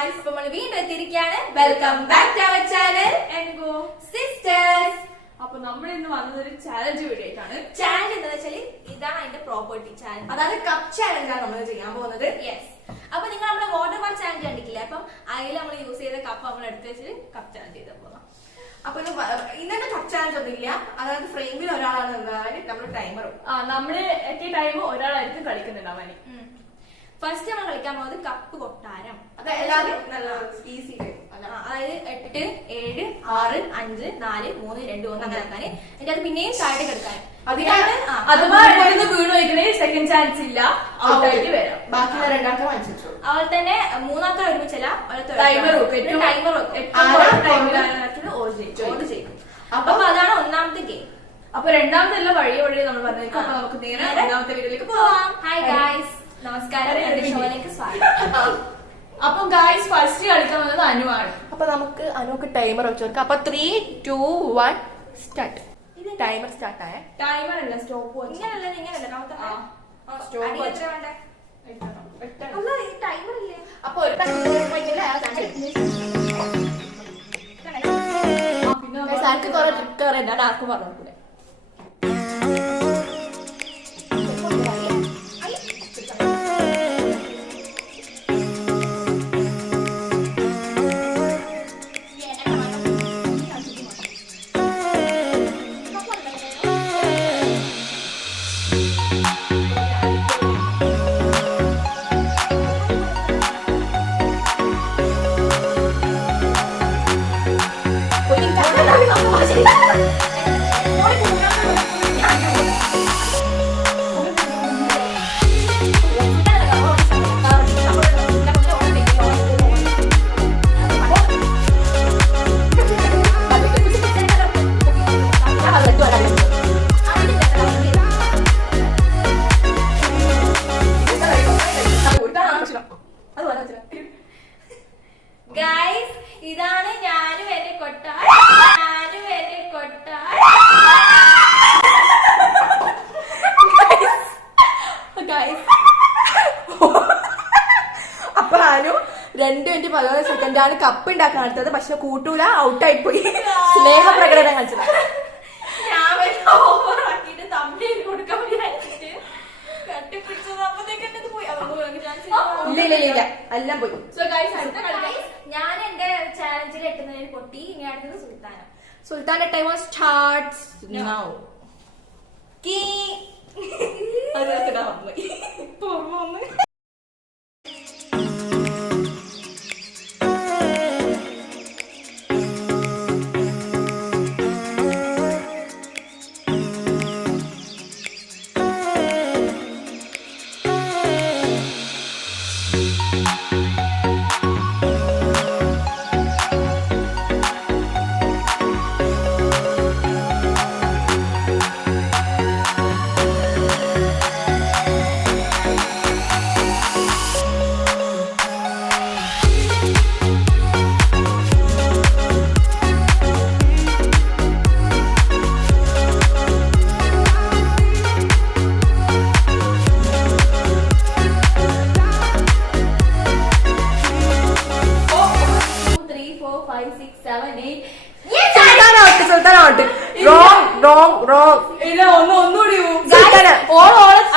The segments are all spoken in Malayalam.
guys. So, we are welcome back to our channel and go sisters. So, we are a challenge video. Challenge is a property challenge. That is a cup challenge. Yes. So, we have a water bar challenge. We use the cup challenge. So, this cup challenge is frame timer. First, we will play cup kottaram. That's easy. അതായത് 8 7 6 5 4 3 2 1 അങ്ങനെ ആക്കാൻ എന്നിട്ട് അത് പിന്നെയും താഴെ കിടക്കാൻ സെക്കൻഡ് ചാൻസ് ഇല്ല ഔട്ടായിട്ട് വരാം ബാക്കി രണ്ടാൾക്ക് മനസ്സിച്ചു അവൾ തന്നെ മൂന്നാൾക്കാർ ഒരുമിച്ചല്ല അപ്പൊ അതാണ് ഒന്നാമത്തെ ഗെയിം. അപ്പൊ രണ്ടാമത്തെ വഴി നമ്മൾ പറഞ്ഞേക്കാം. അപ്പൊ നമുക്ക് നേരെ രണ്ടാമത്തെ വീഡിയോയിലേക്ക് പോവാം. ഹായ് ഗായ്സ്, നമസ്കാരം, എന്റെ ഷോയിലേക്ക് സ്വാഗതം. അപ്പൊ ഗായ്സ് ഫസ്റ്റ് കളിക്കാൻ വന്നത് അനുവാണ്. അപ്പൊ നമുക്ക് അനുക്ക് ടൈമർ വെച്ച് കൊടുക്കാം. അപ്പൊ 3 2 1 സ്റ്റാർട്ട്. ടൈമർ സ്റ്റാർട്ട് ആയ ടൈമർ അല്ല സ്റ്റോപ്പ് വാച്ച്. ഇങ്ങനല്ല ടൈമർ ഇല്ലേ? അപ്പൊ ഒരു ആർക്ക് കുറെ ട്രിക്ക് അറിയാം. ഞാൻ ആർക്കും പറഞ്ഞൂടെ. ഗായ്സ്, ഇതാണ് ഞാനും എന്റെ കൊട്ടാൻ. അപ്പൊ അനു 2 മിനിറ്റ് 14 സെക്കൻഡാണ് കപ്പ് ഉണ്ടാക്കാൻ അടുത്തത്. പക്ഷെ കൂട്ടൂല, ഔട്ടായി പോയി. സ്നേഹപ്രകടനം കാണിച്ചത്. ഞാൻ ഓവറാക്കിട്ട് തമ്മിൽ കൊടുക്കാൻ വേണ്ടി കട്ടിപ്പിടിച്ചത് അപ്പത്തേക്ക് പോയി. ഇല്ല എല്ലാം പോയി. സോ ഗൈസ് അടുത്ത കളി ഞാൻ എന്റെ ചാലഞ്ചിൽ എത്തുന്നതിന് പൊട്ടി. ഇനി അടുത്തത് സുൽത്താന. സുൽത്താന്റെ ടൈമർ സ്റ്റാർട്ട്സ് നൗ.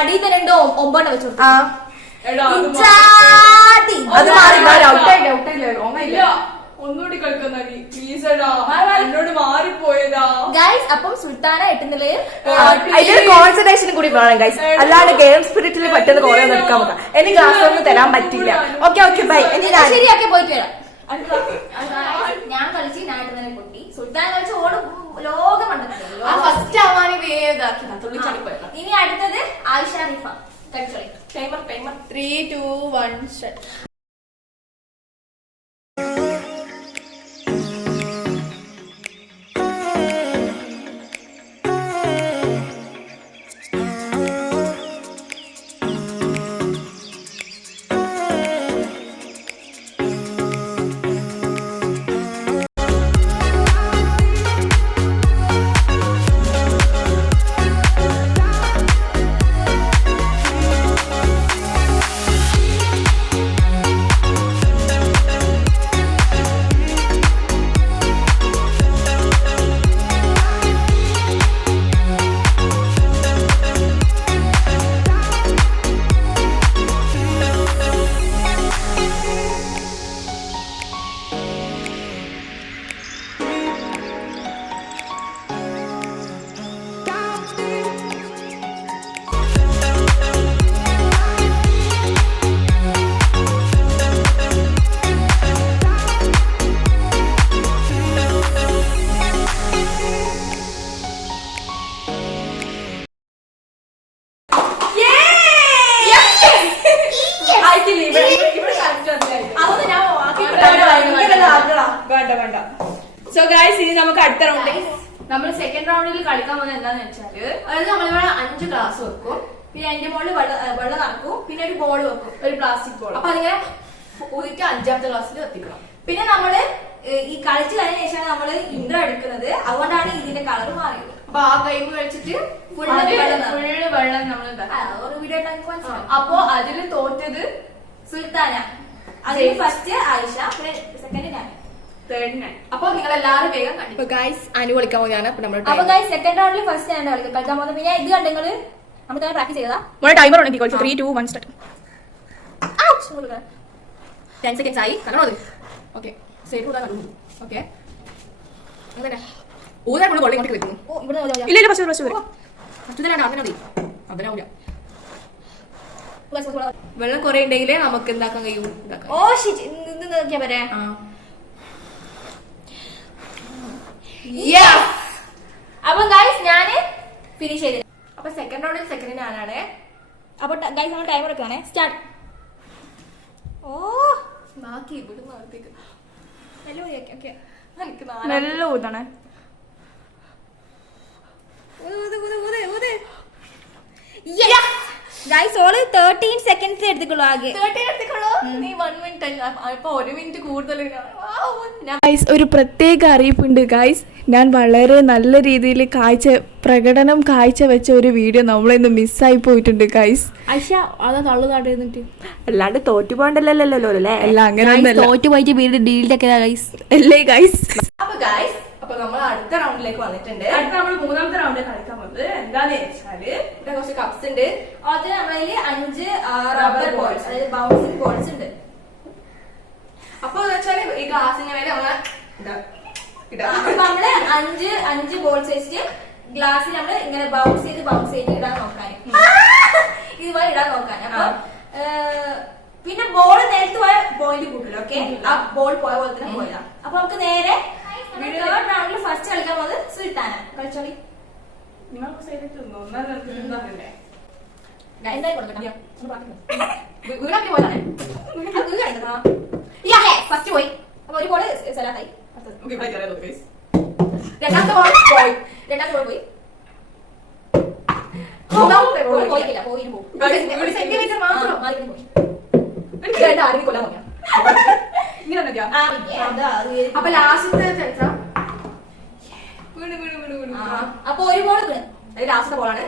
അടി തരണ്ടോ 9 വെച്ചു. ഒന്നുകൂടി കളിക്കുന്ന എന്നോട് മാറിപ്പോയതാ ഗൈസ്. അപ്പം സുൽത്താന എട്ടുന്നില്ലേ കോൺസെൻട്രേഷൻ കൂടി വേണം ഗൈസ്. അല്ലാണ്ട് ഗെയിം സ്പിരിറ്റിൽ പെട്ടെന്ന് കുറെ നിൽക്കാൻ നോക്കാം. എനിക്ക് ക്ലാസ് ഒന്നും തരാൻ പറ്റില്ല. Okay bye. ശരിയാക്കി പോയിട്ട് വരാം. ഞാൻ കളിച്ച് ഞാൻ ഇട്ടുന്നതിനെ പൊട്ടി. സുൽത്താന കളിച്ച് ഓട് ലോകമുണ്ടല്ലോ. ഫസ്റ്റ് ആവാൻ വേദാക്കി തുള്ളിച്ചാടിപ്പോയ. ഇനി അടുത്തത് ആയിഷ റിഫ. കളിച്ചോളി. Timer 3 2 1 start. വേണ്ട. സോ ഗൈസ് ഇനി നമുക്ക് അടുത്ത റൗണ്ട്. നമ്മൾ സെക്കൻഡ് റൗണ്ടിൽ കളിക്കാൻ പോകുന്നത് എന്താന്ന് വെച്ചാല്, അതായത് നമ്മളിവിടെ 5 ഗ്ലാസ് വെക്കും, പിന്നെ അതിന്റെ മുകളിൽ വെള്ളം നടക്കും, പിന്നെ ഒരു ബോൾ വെക്കും, ഒരു പ്ലാസ്റ്റിക് ബോൾ. അപ്പൊ അതിങ്ങനെ ഊതിട്ട് 5ാമത്തെ ഗ്ലാസ്സിൽ എത്തിക്കണം. പിന്നെ നമ്മള് ഈ കളിച്ച് കഴിഞ്ഞ ശേഷമാണ് നമ്മള് ഇൻട്രോ എടുക്കുന്നത്, അതുകൊണ്ടാണ് ഇതിന്റെ കളർ മാറിയത്. അപ്പൊ ആ ഗെയിം കളിച്ചിട്ട് ഫുള്ള് വെള്ളം നമ്മൾ ഒരു വീഡിയോ മനസ്സിലാവും. അപ്പൊ അതില് തോറ്റത് സുൽത്താന, അതിൽ ഫസ്റ്റ് ആയിഷ, പിന്നെ സെക്കൻഡ് ഞാൻ, തേർഡ് ഞാൻ. അപ്പൊ നിങ്ങൾ എല്ലാവരും വേഗം കണ്ടു. ഗൈസ് അനു കളിക്കാൻ പോകുന്നതാണ്. അപ്പൊ ഗൈസ് സെക്കൻഡ് റൗണ്ടിൽ ഫസ്റ്റ് ഞാൻ കളിക്കാൻ പോകുന്നത്. പിന്നെ ഇത് കണ്ടെങ്കിൽ നമുക്ക് പ്രാക്ടീസ് ചെയ്താ ടൈമർ ഉണ്ടെങ്കിൽ 3, 2, 1 സ്റ്റാർട്ട്. 10 സെക്കൻഡ്സ് ആയി. കണ്ടോ? ഓക്കെ, സേഫ് ഊതാൻ കണ്ടു. ഓക്കെ, അങ്ങനെ ഊതാൻ നമ്മൾ ബോളിൽ ഇങ്ങോട്ട് വെക്കുന്നു. ഇല്ല ഫസ്റ്റ് വരും. മറ്റേതാണ് അങ്ങനെ മതി. അതിനാവില്ല. വെള്ളം കുറെ ഉണ്ടെങ്കിലേ നമുക്ക് എന്താക്കാൻ കഴിയും. ഓ ഷിറ്റ്, ഇത് നോക്കിയാ പറയാ. അപ്പൊ ഗൈസ് ഞാന് ഫിനിഷ് ചെയ്തില്ല. അപ്പൊ സെക്കൻഡ് റൗണ്ടിൽ സെക്കൻഡ് ഞാനാണ്. അപ്പൊ ഗൈസ് നമ്മൾ ടൈമർ വെക്കാണേ. സ്റ്റാർട്ട്. ഓ ബാക്കി ഇവിടെ നടത്തേക്ക് നല്ല ഊതണേ. ഗൈസ് ഓള് 13 സെക്കൻഡ്സ് എടുത്തിട്ടുള്ളൂ. ആകെ 13 എടുത്തിട്ടുള്ളൂ. നീ 1 മിനിറ്റ് ഇപ്പൊ 1 മിനിറ്റ് കൂടുതൽ. ഗൈസ് ഒരു പ്രത്യേക അറിയിപ്പുണ്ട് ഗൈസ്. ഞാൻ വളരെ നല്ല രീതിയിൽ പ്രകടനം കാഴ്ചവെച്ച ഒരു വീഡിയോ നമ്മളിന്ന് മിസ്സായി പോയിട്ടുണ്ട് ഗൈസ്. അതാ തള്ളു താട്ടിരുന്നിട്ട് അല്ലാണ്ട് തോറ്റു പോകണ്ടല്ലോ അല്ലേ? എല്ലാം അങ്ങനെ തോറ്റു പോയിട്ട് വീട് ഡീലിലൊക്കെ ഗൈസ് അല്ലേ ഗൈസ്? അപ്പൊ ഗൈസ് അപ്പൊ നമ്മൾ അടുത്ത റൗണ്ടിലേക്ക് വന്നിട്ടുണ്ട്. അടുത്ത നമ്മൾ 3ാമത്തെ റൗണ്ടിൽ കളിക്കാൻ പോകുന്നത് എന്താന്ന് വെച്ചാല്, ഇവിടെ കുറച്ച് കപ്സ് ഉണ്ട്. അതിൽ നമ്മളതിൽ 5 റബ്ബർ ബോൾസ്, അതായത് ബൗൺസിംഗ് ബോൾസ് ഉണ്ട്. അപ്പൊ വെച്ചാല് ഈ ഗ്ലാസിന് മേലെ നമ്മളെ അപ്പൊ നമ്മള് 5 ബോൾസ് വെച്ചിട്ട് ഗ്ലാസ്സിൽ നമ്മള് ഇങ്ങനെ ബൗൺസ് ചെയ്ത് ഇടാൻ നോക്കാൻ, ഇതുപോലെ ഇടാൻ നോക്കാൻ. അപ്പൊ പിന്നെ ബോൾ നേരത്തെ പോയ പോയിന്റ് കൂട്ടില്ല. ഓക്കെ, ആ ബോൾ പോയ പോലെ തന്നെ പോയതാ. അപ്പൊ നമുക്ക് നേരെ തേർഡ് റൗണ്ടിൽ ഫസ്റ്റ് കളിക്കാൻ പോകുന്നത് സുൽത്താന. കളിച്ചോളി. നിങ്ങൾക്ക് സൈഡിൽ തിന്നോ? എന്തായി കൊടുക്കട്ടെ? വീടാക്കി പോയതാണ്. ഫസ്റ്റ് പോയി. അപ്പൊ ഒരു ബോള് സെലാത്തായി. രണ്ടാമത്തെ ബോൾ പോയി. പോയില്ല, സെന്റിമീറ്റർ മാത്രം ആരും കൊല്ലാൻ നോക്കിയാ. അപ്പൊ ലാസ്റ്റത്തെ അപ്പൊ ഒരു ബോൾ വീണ്, അത് ലാസ്റ്റത്തെ ബോളാണ്.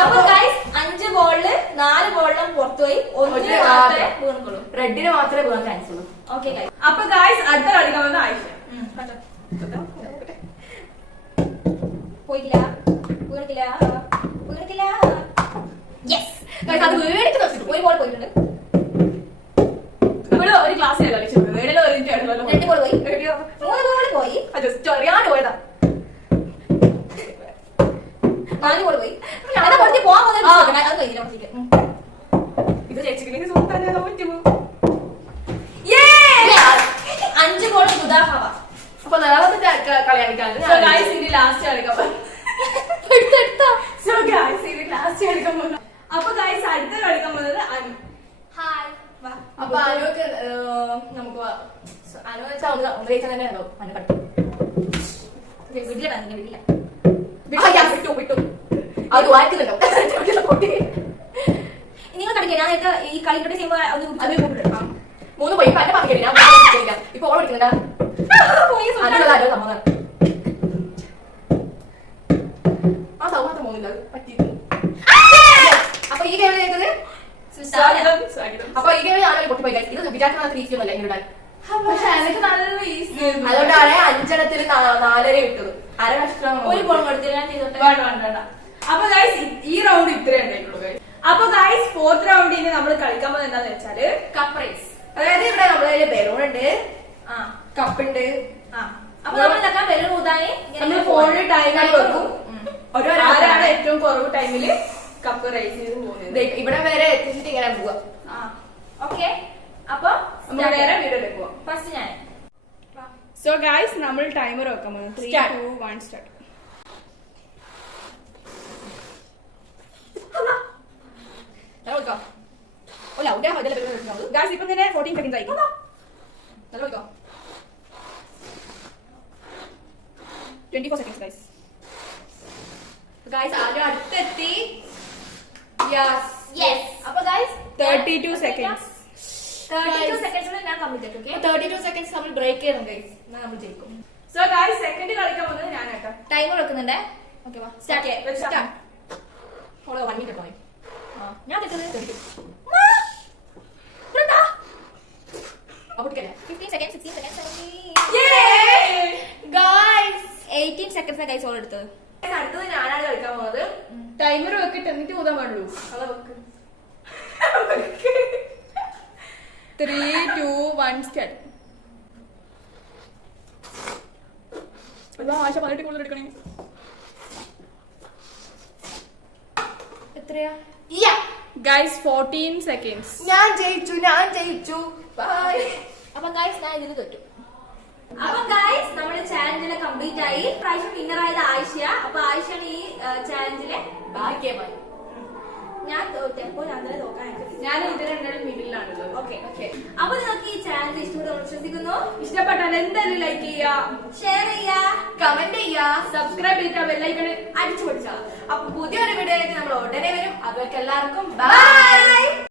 അപ്പൊ ഗൈസ് 5 ബോളില് 4 ബോളിലും പുറത്തുപോയി, 1 മാത്രമേ വീണുള്ളൂ. റെഡിന് മാത്രമേ വീണാൻ ചാൻസ് ഉള്ളൂ. Okay guys. അപ്പൊ ഗൈസ് അടുത്ത കളിക്കാൻ വന്ന ആയിഷ. പോയിട്ടില്ല. യെസ് ഗൈസ്, അത് വീണിട്ട് വെച്ചിട്ട് ഒരു ബോൾ പോയിട്ടുണ്ട്. ഇവിടെ ഒരു ക്ലാസ്സിൽ കളിച്ചത് 2 ബോൾ പോയി, 3 ബോൾ പോയി, ജസ്റ്റ് അറിയാണ്ട് പോയതാ. 4 ബോൾ പോയി. പോവാൻ പോകുന്നത് അത് കഴിഞ്ഞില്ല. ഇത് ചേച്ചിക്ക് സുൽത്താനെ പറ്റുമോ? 5 ബോൾ ഉദാഹവ. അപ്പൊ നേരത്തെ കളി കളിക്കാൻ ലാസ്റ്റ് കളിക്കാൻ. അപ്പൊ ഗൈസ് അടുത്ത കളിക്കാൻ പോകുന്നത് അനു. ഹായ്. അപ്പൊ അനുക്ക് നമുക്ക് അനു വെച്ചാൽ തന്നെ ഉണ്ടോ? അനു കളിക്കും. വീട്ടിലില്ല. വിട്ടു അത് വായിക്കുന്നുണ്ടോ? നിങ്ങൾ കളിക്കുക. ഞാൻ നേരത്തെ ഈ കളിയുടെ ചെയ്യുമ്പോ അത് 3 പോയി. പല പറഞ്ഞില്ല ഇപ്പൊ ഓൾ കളിക്കുന്നുണ്ടാ. ആ സൗഹൃദം പോകുന്നില്ല പറ്റി. അപ്പൊ ഈ ഗെയിം ചെയ്തത് അപ്പൊ ഈ ഗെയിം ആളുകൾ പൊട്ടിപ്പോയി. ഇത് വിചാരിക്കുന്ന 3 ഒന്നല്ല ഇങ്ങനെ. അതുകൊണ്ടാണ് 5 എണ്ണത്തിൽ 4 ഇട്ടത്. അര കഷ്ടം ഒരു ബോൾ കൊടുത്തില്ല. ഞാൻ ചെയ്തോട്ടെ. വേണ്ട. അപ്പൊ ഗൈസ് ഈ റൗണ്ട് ഇത്രേ ഉണ്ടായിട്ടുള്ളൂ ഗൈസ്. അപ്പൊ ഗൈസ് 4th റൗണ്ടിന് നമ്മൾ കളിക്കാൻ പോകുന്നത് എന്താന്ന് വെച്ചാല് കപ്പ് റേസ്. അതായത് ഇവിടെ നമ്മളെ ബലൂൺ ഉണ്ട്, കപ്പുണ്ട്. അപ്പൊ നമ്മൾ ബലൂൺ ഊതാന് നമ്മൾ ഫോണിൽ ടൈമർ വെക്കും. ആരാണ് ഏറ്റവും കുറവ് ടൈമില് കപ്പ് റേസ് ചെയ്ത് പോകുന്നത് ഇവിടെ വരെ എത്തിച്ചിട്ട് ഇങ്ങനെ പോവാ. ഓക്കെ, അപ്പൊ നമുക്ക് നേരെ വീഡിയോയിലേക്ക് പോവാം. ഫസ്റ്റ് ഞാൻ. സോ ഗൈസ് നമ്മൾ ടൈമർ വെക്കാൻ പോകുന്നു. 3, 2, 1 സ്റ്റാർട്ട്. ഓ ലൗഡേ ഹോട്ടലിൽ വരുന്നത് ഗായ്സ് ഇപ്പൊ തന്നെ 14 സെക്കൻഡ് ആയി. നല്ല വിളിക്കോ 24 സെക്കൻഡ് ഗൈസ്. ഗൈസ് ആദ്യം അടുത്തെത്തി. Yes yes. അപ്പൊ ഗൈസ് 32 സെക്കൻഡ്സ്. 32 സെക്കൻഡ്സിൽ ഞാൻ കംപ്ലീറ്റ് ആക്കി. ഓക്കെ 32 സെക്കൻഡ്സ് നമ്മൾ ബ്രേക്ക് ചെയ്യണം ഗൈസ്. എന്നാൽ നമ്മൾ ജയിക്കും. സോ ഗായ്സ് സെക്കൻഡ് കളിക്കാൻ പോകുന്നത് ഞാനാട്ടോ. ടൈമർ വെക്കുന്നുണ്ടേ. ഓക്കെ വാ സ്റ്റാർട്ട്. സ്റ്റാർട്ട്. ഹോളോ 1 മിനിറ്റ് പോയി. ഞാൻ വെക്കുന്നത് അപ്പോൾ കേട്ടോ 15 second 16 second 17 guys 18 seconds guys all എടുത്തത്. അടുത്തത് ഞാനാണ് കളിക്കാൻ പോകുന്നത്. ടൈമർ വെക്കിട്ട് എന്നിട്ട് ഊതാൻ പാടുള്ളൂ. അതാ വെക്ക്. 3 2 1 സ്റ്റാർട്ട്. ആശ 18 കൂടുതൽ എടുക്കണേ. എത്രയാ? Guys 14 seconds. ഞാൻ ജയിച്ചു. ബൈ. അപ്പൊ ഗൈസ് ഞാൻ ഇതിൽ തോറ്റു. അപ്പൊ ഗൈസ് നമ്മുടെ ചാലഞ്ചിലെ കംപ്ലീറ്റ് ആയി. പ്രാവശ്യം വിന്നർ ആയത് ആയിഷ. അപ്പൊ ആയിഷാണ് ഈ ചാലഞ്ചിലെ ഭാഗ്യമായി. ഞാൻ തോറ്റപ്പോ ഞാൻ തന്നെ തോക്കാൻ. ഞാൻ ഇതിൽ രണ്ടാളും മിഡിലാണുള്ളത്. ഓക്കെ അപ്പൊ നിങ്ങൾക്ക് ഈ ചാലഞ്ച് ഇഷ്ടപ്പെട്ടു വിശ്വസിക്കുന്നു. ഇഷ്ടപ്പെട്ടാൽ എന്തായാലും ലൈക്ക് ചെയ്യുക, ഷെയർ ചെയ്യാ, കമന്റ് ചെയ്യാ, സബ്സ്ക്രൈബ് ചെയ്തിട്ട് ബെല്ലൈക്കൺ അടിച്ചു പൊടിച്ചാ. അപ്പൊ പുതിയൊരു വീഡിയോ ആയിട്ട് നമ്മൾ ഉടനെ വരും. അതുവരെ എല്ലാവർക്കും ബൈ.